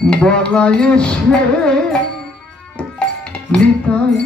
বলাই এসে নিতাই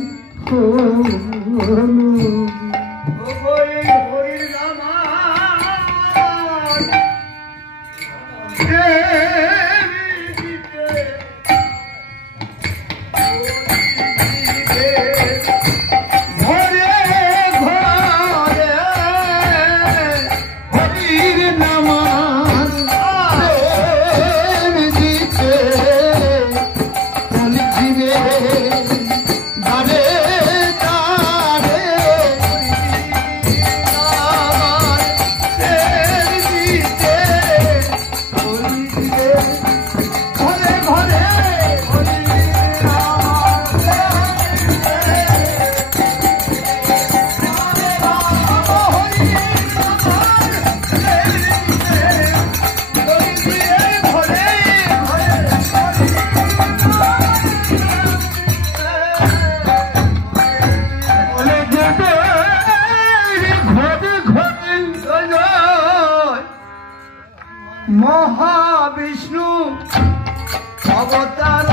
হলো মহাবিষ্ণু অবতার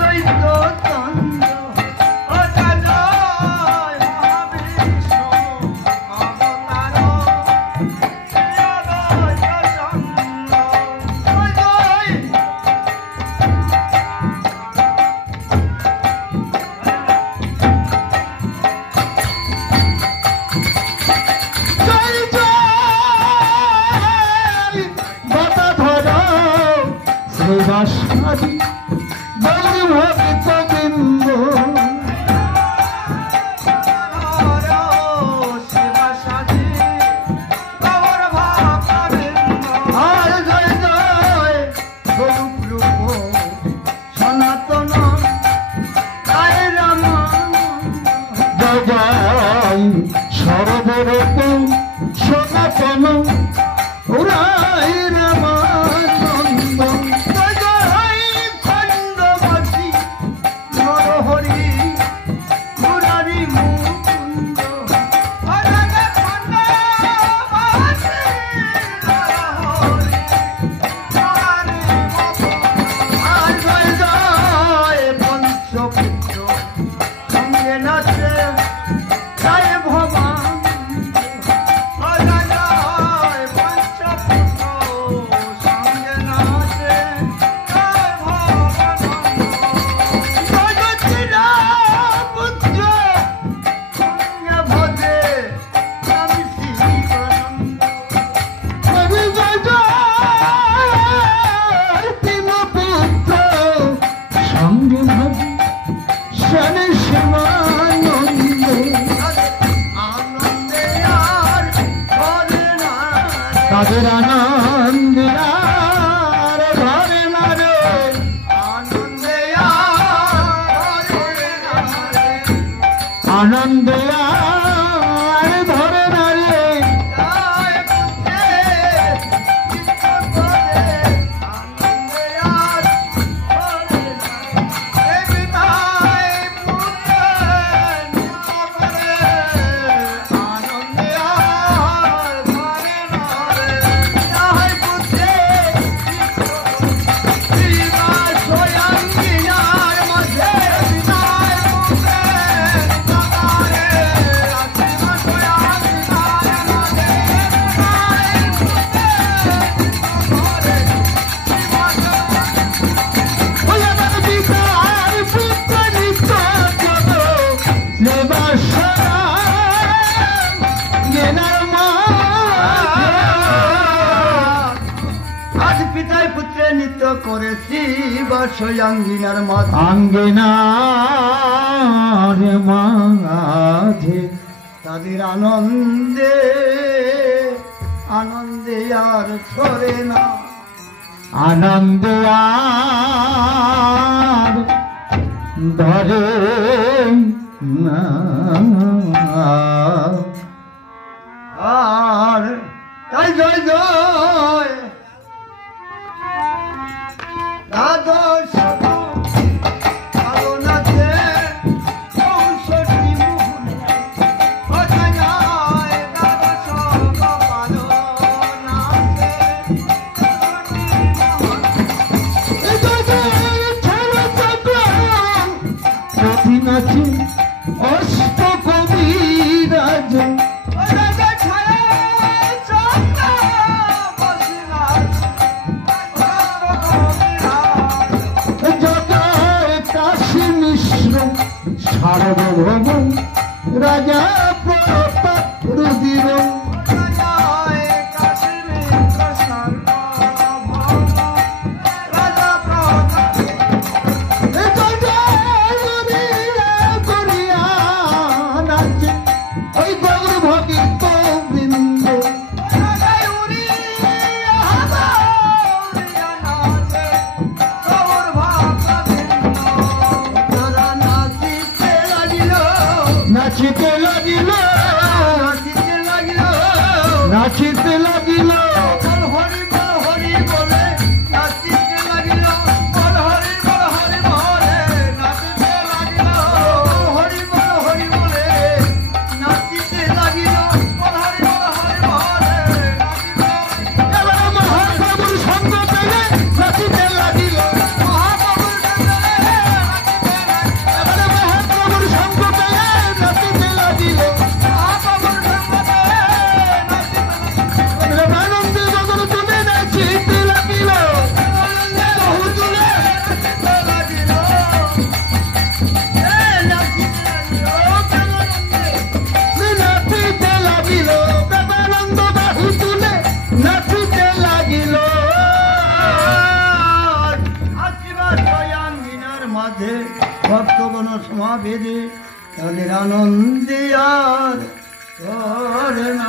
দৈত্য চন্দ্র বাসাদি গৌরী ভক্ত বৃন্দ আর জয় জয় স্বরূপ রূপ সনাতন জয় রাম জয় জয় সর্বরূপ সনাতন উড়াই রাম তাদের আনন্দে আর ঘরে না রে আনন্দে আর ধরে না রে আঙ্গিনার মাঝে তাদের আনন্দে আনন্দে আর ছড়ে না আনন্দে আর ধরে না আর তাই জয় জয় দ্বাদশ নাচিতে লাগিল হরি বল হরি বলে নাচিতে লাগিল হরি বল হরি বলে নাচিতে লাগিল হরি বল হরি বলে নাচিতে লাগিল হরি বল হরি বলে এবার মহাপ্রভুর সঙ্গ পেলে নাচিতে লাগিল মহাপ্রভুর সঙ্গ পেলে নাচিতে লাগিল মহাপ্রভুর সঙ্গ পেলে আনন্দে গগন তুলে নাচিতে লাগিল বহু তুলে নাচিতে লাগিল প্রেমানন্দ বাহু তুলে নাচিতে লাগিল আশীর্বাদ আঙ্গিনার মাঝে ভক্তগণ সমাবেদে তাদের আনন্দে আর ধরে না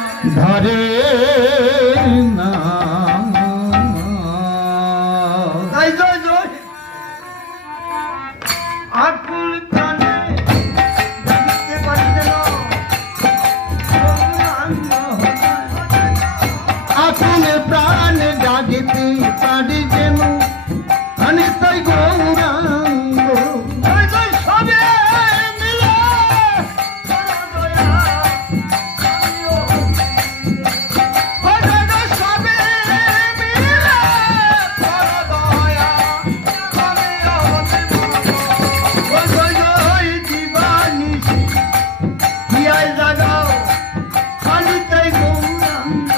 তাই জয় জয় আকুল প্রাণে জানিতে পারিতে না আকুল প্রাণে জাগিতে পারি যেন আমি তাই গৌরাঙ্গ জয় জয় সবে মিলে সবে মিলে জয় জয় দিবানিশি হিয়ায় জাগাও আমি তাই গৌরাঙ্গ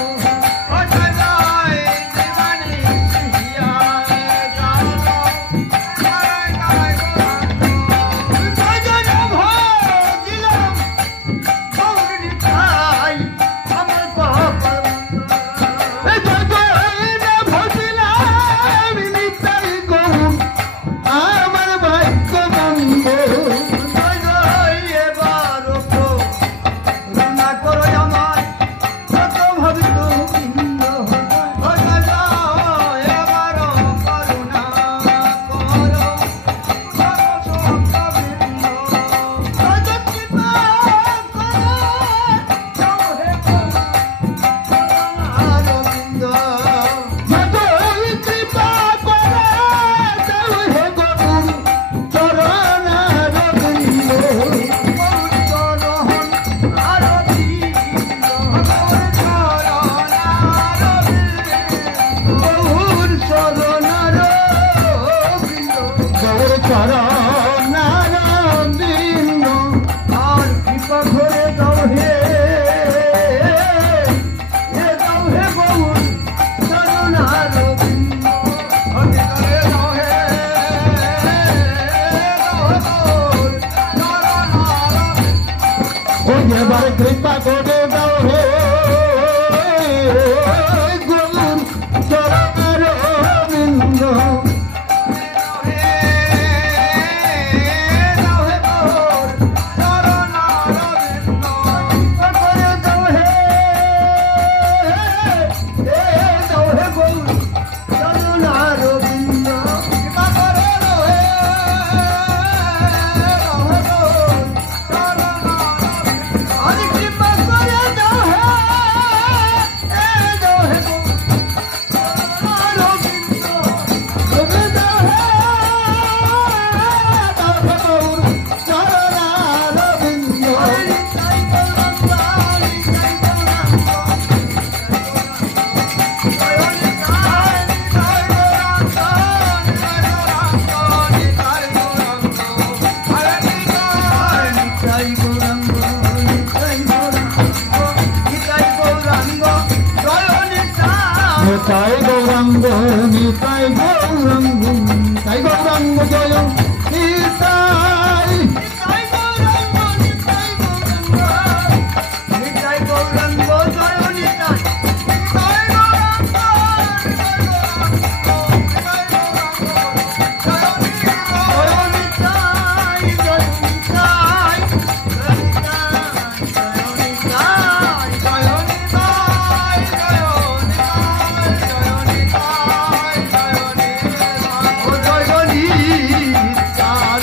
জয় জয় দিবানিশি হিয়ায় জাগাও জয় জয় জয় জয় দিলাম গৌরী ভাই আমার কপাল জয় জয় ভজিলাম নিতাই গৌর আমার ভাগ্য বন্ধ জয় জয় এবার করুণা করো আমার কত ভবিত বৃন্দ জয় জয় এবার করুণা করো ভক্ত বৃন্দ জয় জয় কৃপা করো যাও হে করুণার বৃন্দ জয় জয় কৃপা করো যাও হে গৌর চরণার বৃন্দ গৌর চরণ আরতি গৌর চরণার বৃন্দ গৌর চরণার বৃন্দ আর কৃপা করে দাও হে দাও হে গৌর চরণার বৃন্দ হরে করে দাও হে গৌর চরণার ওই এবার কৃপা করে দাও হে গৌর চরণার বৃন্দ নিতাই গৌরাঙ্গ নিতাই গৌরাঙ্গ নিতাই গৌরাঙ্গ জয় নিতাই নিতাই গৌরাঙ্গ নিতাই গৌরাঙ্গ নিতাই গৌরাঙ্গ জয় নিতাই নিতাই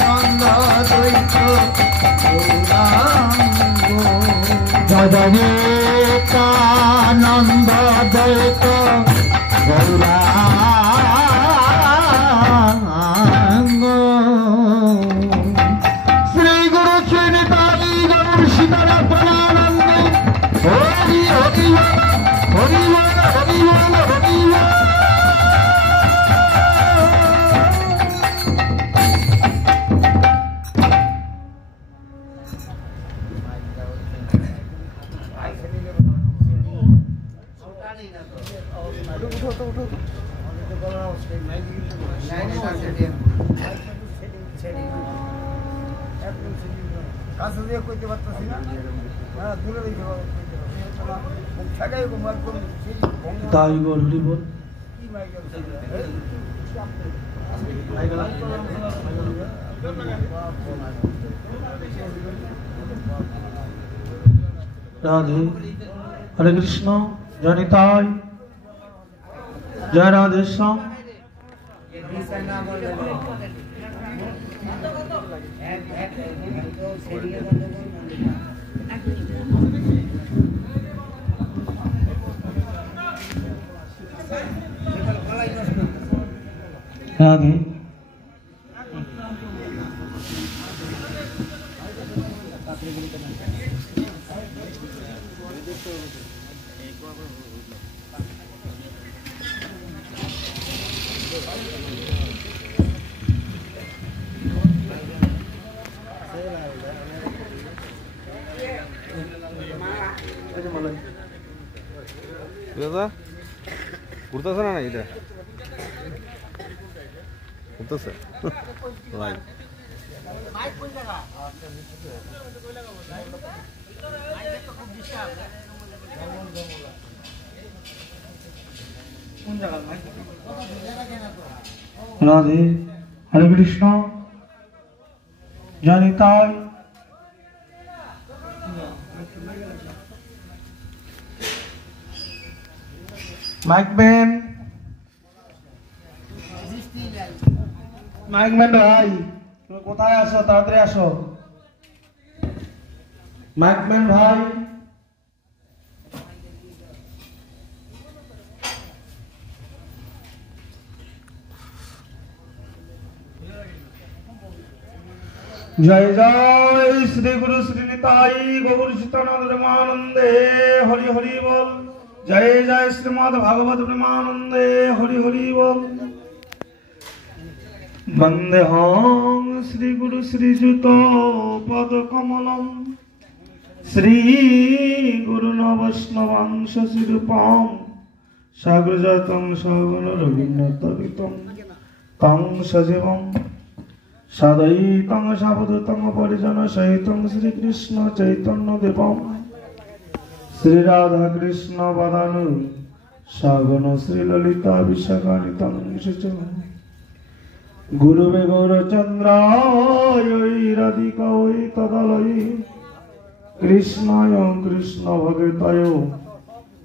গৌরাঙ্গ জয় জয় নিত্যানন্দ অদ্বৈত গৌরাঙ্গ শ্রী গুরু শ্রী নিতাই গৌর সীতারাম প্রেমানন্দ হরি হরি হরি হরি হরি তাই বল হরি বল রাধে হরে কৃষ্ণ জানি তাই জয় রাধে শ্যাম রাধে দাদা ঘুরতেছে না এটা ঘুরতেছে ভাই রাধে হরে কৃষ্ণ জানি তাই মাইকম্যান মাইকম্যান ভাই তুমি কোথায় আসো তাড়াতাড়ি আসো মাইকম্যান ভাই जय जय श्री गुरु श्री निताई गौर सीतानाथ प्रेमानंदे हरि हरि बोल जय जय श्रीमद् भागवत प्रेमानंदे हरि हरि बोल वंदेहं श्री गुरु श्री जुतो पद कमलम श्री गुरु वैष्णवांश शिरूपम साग्रजातं सगुण रघुनाथवितं तं सजीवं सदैतं सावधूतं परिजन सहितं श्री कृष्ण चैतन्य देवं श्री राधा कृष्ण वदानु सागन श्री ललिता विशाखानितं च गुरुवे गौरचन्द्राय राधिकायै तदालये कृष्णाय कृष्ण भगताय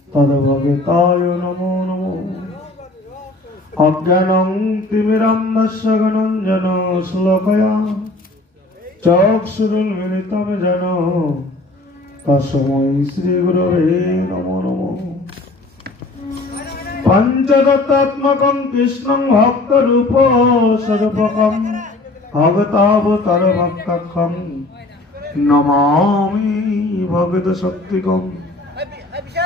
तद्भगताय नमो नमो अज्ञानं तिमिरन्धस्य ज्ञानाञ्जन श्लोकया चक्षुरुन्मीलितं येन तस्मै श्रीगुरवे नमो नमो पंचतत्त्वात्मकं कृष्णं भक्तरूपस्वरूपकं भगवतावतारभक्तकं नमामि भगवतशक्तिकं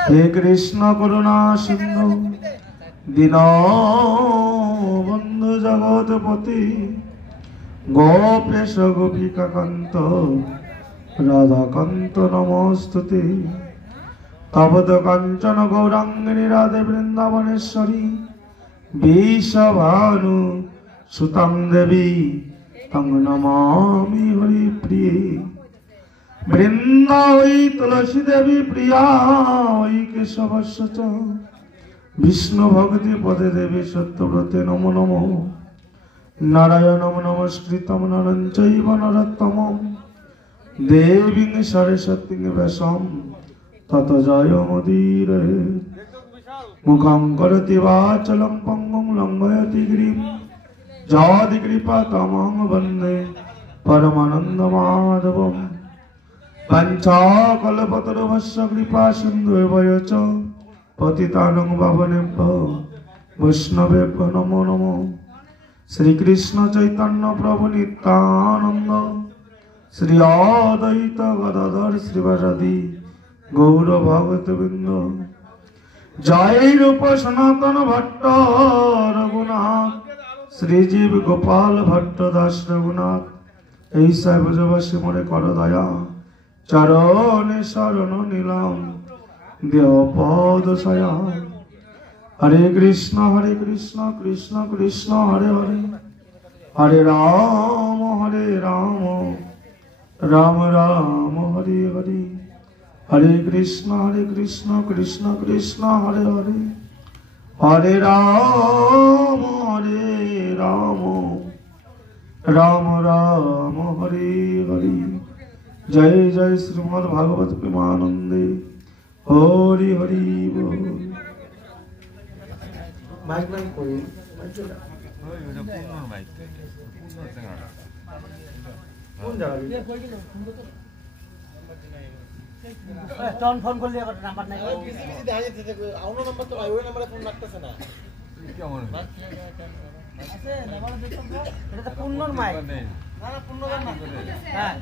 हे कृष्ण करुणा सिन्धु दीनबन्धु जगत्पति गोपेश गोपिकान्त राधाकान्त नमोस्तुते तवद कांचन गौरांगिनी राधे वृंदावनेश्वरी विश्वभानु सुतं देवी तं नमामि हरिप्रिये वृंदावै तुलसी देवी प्रिया वै केशवस्य च विष्णु भक्ति पदे देवी सत्यव्रते नमो नमो नारायणं नमस्कृतं नरं चैव नरोत्तमं देवीं सरस्वतीं व्यासं ततो जयमुदीरये मुखं करोति वाचालं पङ्गुं लङ्घयति गिरिं जगत्कृपातमं वन्दे परमानन्दमाधवं वञ्चाकल्पतरुभ्यश्च कृपासिन्धुभ्यो च পতিতানং পাবনেভ্যো বৈষ্ণবেভ্যো নমো নমো। শ্রীকৃষ্ণ চৈতন্য প্রভু নিত্যানন্দ শ্রী অদ্বৈত গদাধর শ্রীবাসাদি গৌর ভগবতবৃন্দ। জয় রূপ সনাতন ভট্ট রঘুনাথ শ্রীজীব গোপাল ভট্ট দাস রঘুনাথ। এই সাইবজবাসী মনে কর দয়া চরণে শরণ নিলাম দেহ পদ সয়া। হরে কৃষ্ণ কৃষ্ণ কৃষ্ণ হরে হরে হরে রাম রাম রাম হরে হরে। হরে কৃষ্ণ কৃষ্ণ কৃষ্ণ হরে হরে হরে রাম রাম রাম হরে হরে। জয় জয় শ্রীমদ্ ভাগবত প্রেমানন্দে হরি হরি বল। মাইক মাইক করি কোন জায়গায় তখন ফোন করলে নাম্বার নাই নাম্বার তো ওই নাম্বারে ফোন লাগতেছে না। এটা তো পূর্ণর মাইক না না পূর্ণবার না। হ্যাঁ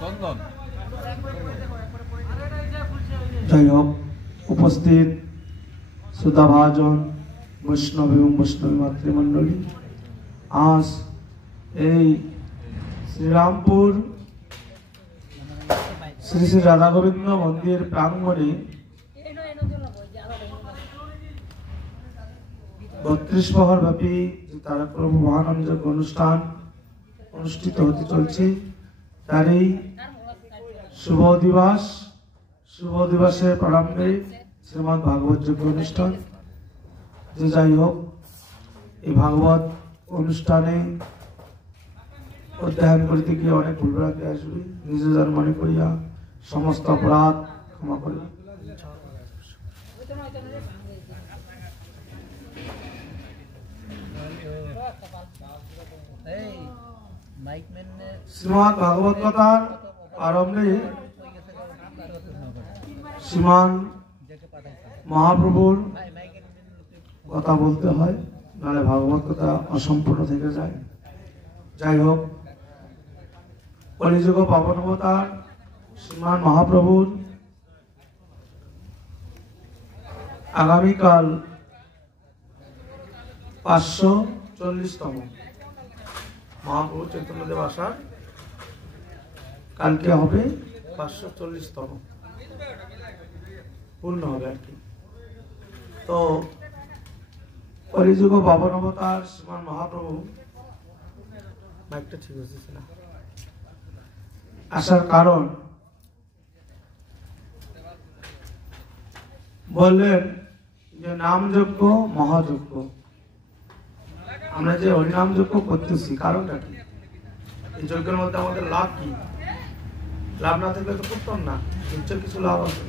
চন্দন যাই হোক উপস্থিত শ্রোতাভাজন বৈষ্ণব এবং বৈষ্ণবী মাতৃমণ্ডলী, আজ এই শ্রীরামপুর শ্রী শ্রী রাধা গোবিন্দ মন্দির প্রাঙ্গণে 32 প্রহর ব্যাপী তারক প্রভু মহানন্দ অনুষ্ঠান অনুষ্ঠিত হতে চলছে। তার এই শুভ দিবসের প্রারম্ভে শ্রীমদ্ ভাগবত যজ্ঞ অনুষ্ঠান। যে যাই হোক, এই ভাগবত অনুষ্ঠানে অধ্যয়ন করিতে গিয়ে অনেক ভুলভ্রান্তি আসবে, নিজেদের মনে করিয়া সমস্ত অপরাধ ক্ষমা করি। শ্রীমদ্ ভাগবত কথার আরম্ভে শ্রীমান মহাপ্রভুর কথা বলতে হয়, নাহলে ভাগবত কথা অসম্পূর্ণ থেকে যায়। যাই হোক, কলিযুগ পাবন অবতার শ্রীমান মহাপ্রভুর আগামীকাল 540তম মহাপ্রভু চৈতন্যদেব আসার কালকে হবে 540তম পূর্ণ হবে আর কি। তো কলিযুগ পাবন অবতার শ্রীমান মহাপ্রভু মাইকটা ঠিক হচ্ছে না আসার কারণ বললেন যে নামযজ্ঞ মহাযজ্ঞ, আমরা যে হরিনাম যজ্ঞ করতেছি কারণটা কি? এই যজ্ঞের মধ্যে আমাদের লাভ কি? লাভ না থাকলে তো করতাম না, নিশ্চয় কিছু লাভ আছে।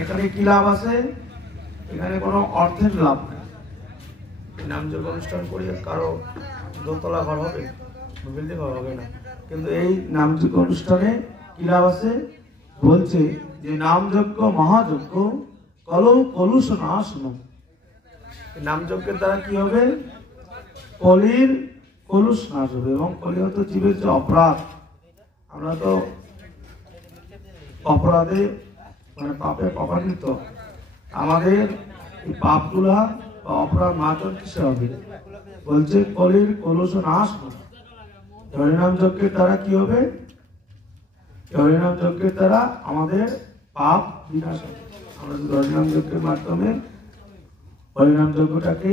এখানে কি লাভ আছে? এখানে কোনো অর্থের লাভ নেই। নাম যজ্ঞ অনুষ্ঠান করি কারো দোতলা ঘর হবে, বিল্ডিং ঘর হবে না, কিন্তু এই নামযজ্ঞ অনুষ্ঠানে কি লাভ আছে বলছে যে নামযজ্ঞ মহাযজ্ঞ কলুষ নাশন। নামযজ্ঞের দ্বারা কি হবে? কলির কলুষ নাশ হবে এবং কলিহত জীবের যে অপরাধ, আমরা তো অপরাধে মানে পাপে পাপান্বিত, আমাদের এই পাপগুলা বা অপরাধ মার্জন কিসে হবে? বলছে কলির কলুষ নাশ হবে। হরিনাম যজ্ঞের দ্বারা কি হবে? হরিনাম যজ্ঞের দ্বারা আমাদের পাপ বিনাশ হবে। আমরা যদি হরিনাম যজ্ঞের মাধ্যমে হরিনাম যজ্ঞটাকে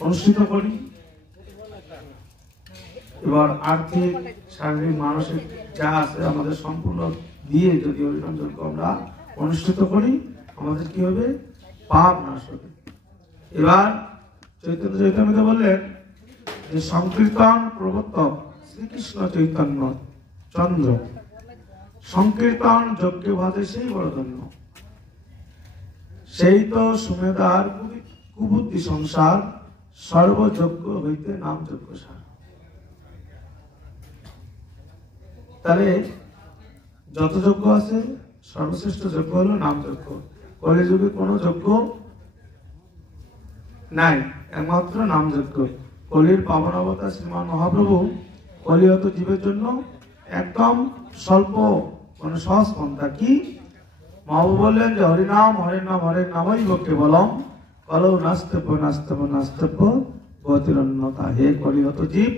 অনুষ্ঠিত করি, এবার আর্থিক শারীরিক মানসিক যা আছে আমাদের সম্পূর্ণ দিয়ে যদি হরিনাম যজ্ঞ আমরা অনুষ্ঠিত করি, আমাদের কি হবে? পাপ নাশ হবে। এবার চৈতন্য বললেন যে সংকীর্তন প্রবর্তক শ্রীকৃষ্ণ চৈতন্য চন্দ্র, সংকীর্তন যজ্ঞে ভাতে সেই বড় ধন্য, সেই তো সুমেধার কুবুদ্ধি সংসার, সর্বযজ্ঞ হইতে নাম যজ্ঞ সার। তাহলে যত যজ্ঞ আছে সর্বশ্রেষ্ঠ যজ্ঞ হলো নাম যজ্ঞ। কলিযুগে কোনো যজ্ঞ নাই, একমাত্র নাম যজ্ঞ। কলির পাবন অবতার শ্রীমান মহাপ্রভু কলিহত জীবের জন্য একদম স্বল্প মানে সহজ পন্থা কি মহাপ্রভু বললেন যে হরিনাম হরিনাম হরে নামই কেবলম কলৌ নাস্তব্য নাস্তব্য নাস্তব্য গতিরন্যতা। হে কলিহত জীব,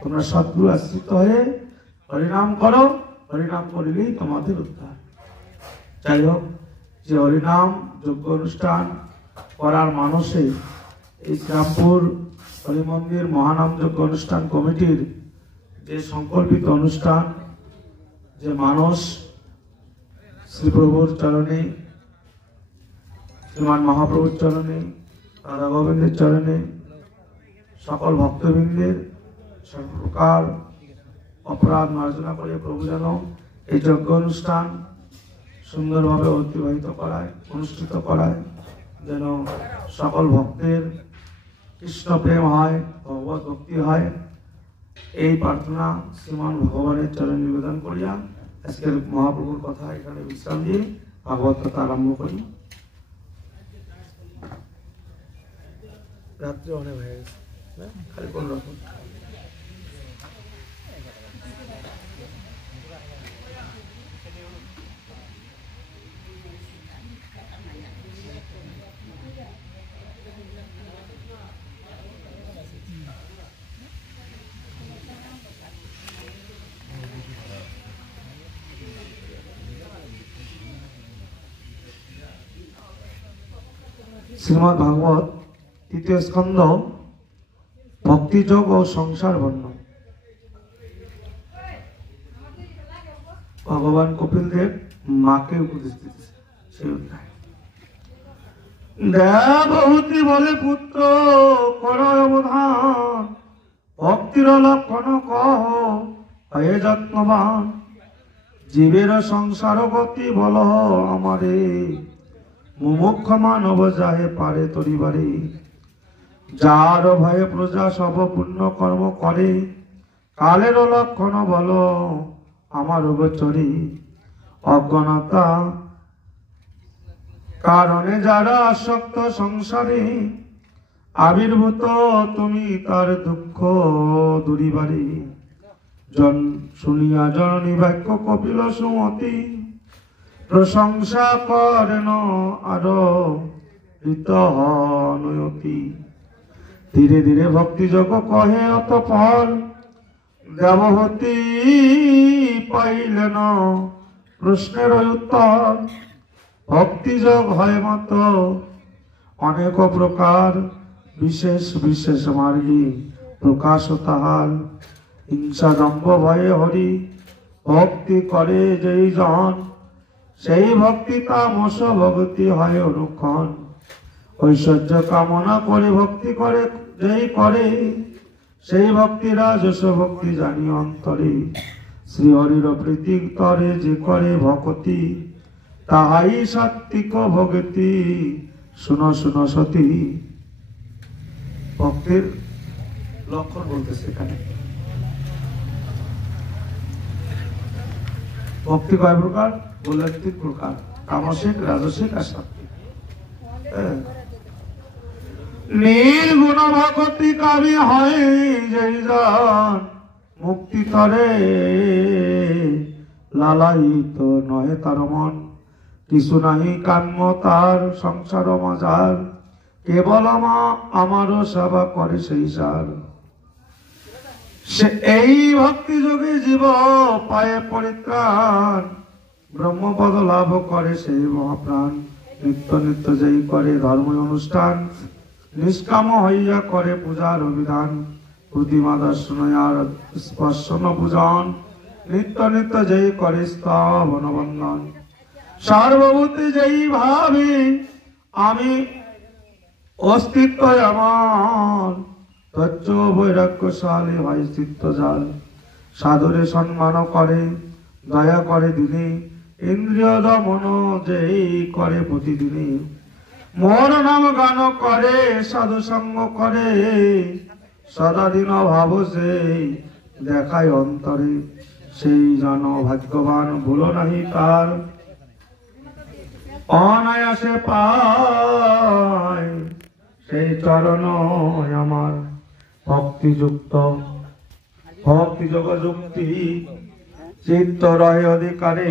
তোমরা সদ্গুরু আশ্রিত হয়ে হরিনাম করো, হরিনাম করিলেই তোমাদের উদ্ধার। যাই হোক, যে হরিনাম যজ্ঞ অনুষ্ঠান করার মানসে এই শ্রীরামপুর হরিমন্দির মহানাম যজ্ঞ অনুষ্ঠান কমিটির যে সংকল্পিত অনুষ্ঠান, যে মানস শ্রীপ্রভুর চরণে, শ্রীমান মহাপ্রভুর চরণে, রাধা গোবিন্দের চরণে সকল ভক্তবৃন্দের সর্বপ্রকার অপরাধ মার্জনা করে প্রভু যেন এই যজ্ঞ অনুষ্ঠান সুন্দরভাবে অতিবাহিত করায়, অনুষ্ঠিত করায়, যেন সকল ভক্তের কৃষ্ণ প্রেম হয়, ভগবত ভক্তি হয়, এই প্রার্থনা শ্রীমান ভগবানের চরণে নিবেদন করিয়া আজকের মহাপ্রভুর কথা এখানে বিশ্রাম দিয়ে ভাগবত কথা আরম্ভ করি। রাত্রে অনেক হয়ে গেছে, খালি কোন রকম শ্রীমদ্ ভাগবত তৃতীয় স্কন্ধ ভক্তিযোগ ও সংসার বর্ণন। ভগবান কপিল দেব মাকে উপদেশ দিতেছে সেই অধ্যায়। দেবহূতি বলে পুত্র কর অবধান, ভক্তির লক্ষণ কহ হয়ে যত্নবান, জীবের সংসার গতি বল আমারে, মুমুক্ষ মানব যাহে পারে তরিবারে, যার ভয়ে প্রজা সব পুণ্য কর্ম করে, কালের লক্ষণ বল আমার গোচরে, অজ্ঞানতা কারণে যারা আসক্ত সংসারে, আবির্ভূত তুমি তার দুঃখ দূরিবারে, শুনিয়া জননী বাক্য কপিল সুমতি, প্রশংসা করেন আরো হৃতনয়তি, ধীরে ধীরে ভক্তি যোগ কহে অতঃপর, দেবহূতি পাইলেন প্রশ্নের উত্তর, ভক্তি যোগ হয় মত অনেক প্রকার, বিশেষ বিশেষ মার্গী প্রকাশ তাহার, হিংসা দম্ভ ভয়ে হরি ভক্তি করে যেই জন, সেই ভক্তি তামস ভক্তি হয় অনুক্ষণ, ঐশ্বর্য কামনা করে ভক্তি করে যেই করে, সেই ভক্তি রাজস ভক্তি জানি অন্তরে, শ্রীহরির প্রীতি তরে যে করে ভক্তি, তাহাই সাত্বিক ভক্তি শুনো শুনো সতী। ভক্তির লক্ষণ বলতেছে এখানে। ভক্তি কয় প্রকার বললেন? 3 প্রকার, তামসিক, রাজসিক আর সাত্বিক। নির্গুণ ভক্তি কামি হয় যেই জন, মুক্তি তরে লালায়িত নহে তার মন, কিছু নাহি কাম্য তার সংসার মজার, কেবল আমারও সেবা করে সেই সার। সে এই ভক্তি যোগে জীব পায়ে পরিত্রাণ, ব্রহ্মপদ লাভ করে সেই মহাপ্রাণ, নিত্য নিত্য যেই করে ধর্ম অনুষ্ঠান, নিষ্কাম হইয়া করে পূজার অভিধান, প্রতিমা দর্শন আর স্পর্শন পূজন, নিত্য নিত্য যেই করে স্তবন বন্দন, সর্বভূতি যেই ভাবে আমি অস্তিত্ব আমার, তচ্চ বৈরাগ্যশালী হয় চিত্ত জাল, সাধুরে সম্মান করে দয়া করে দিনে, ইন্দ্রিয় দমন যেই করে প্রতিদিনে, মোর নাম গান করে সাধু সঙ্গ করে, সদা দিন ভাব সেই দেখায় অন্তরে, সেই জন ভাগ্যবান ভুলো নাহি তার অনায়াসে পায় সেই চরণ আমার ভক্তিযুক্ত ভক্তি যোগ যুক্তি চিত্ত রহে অধিকারে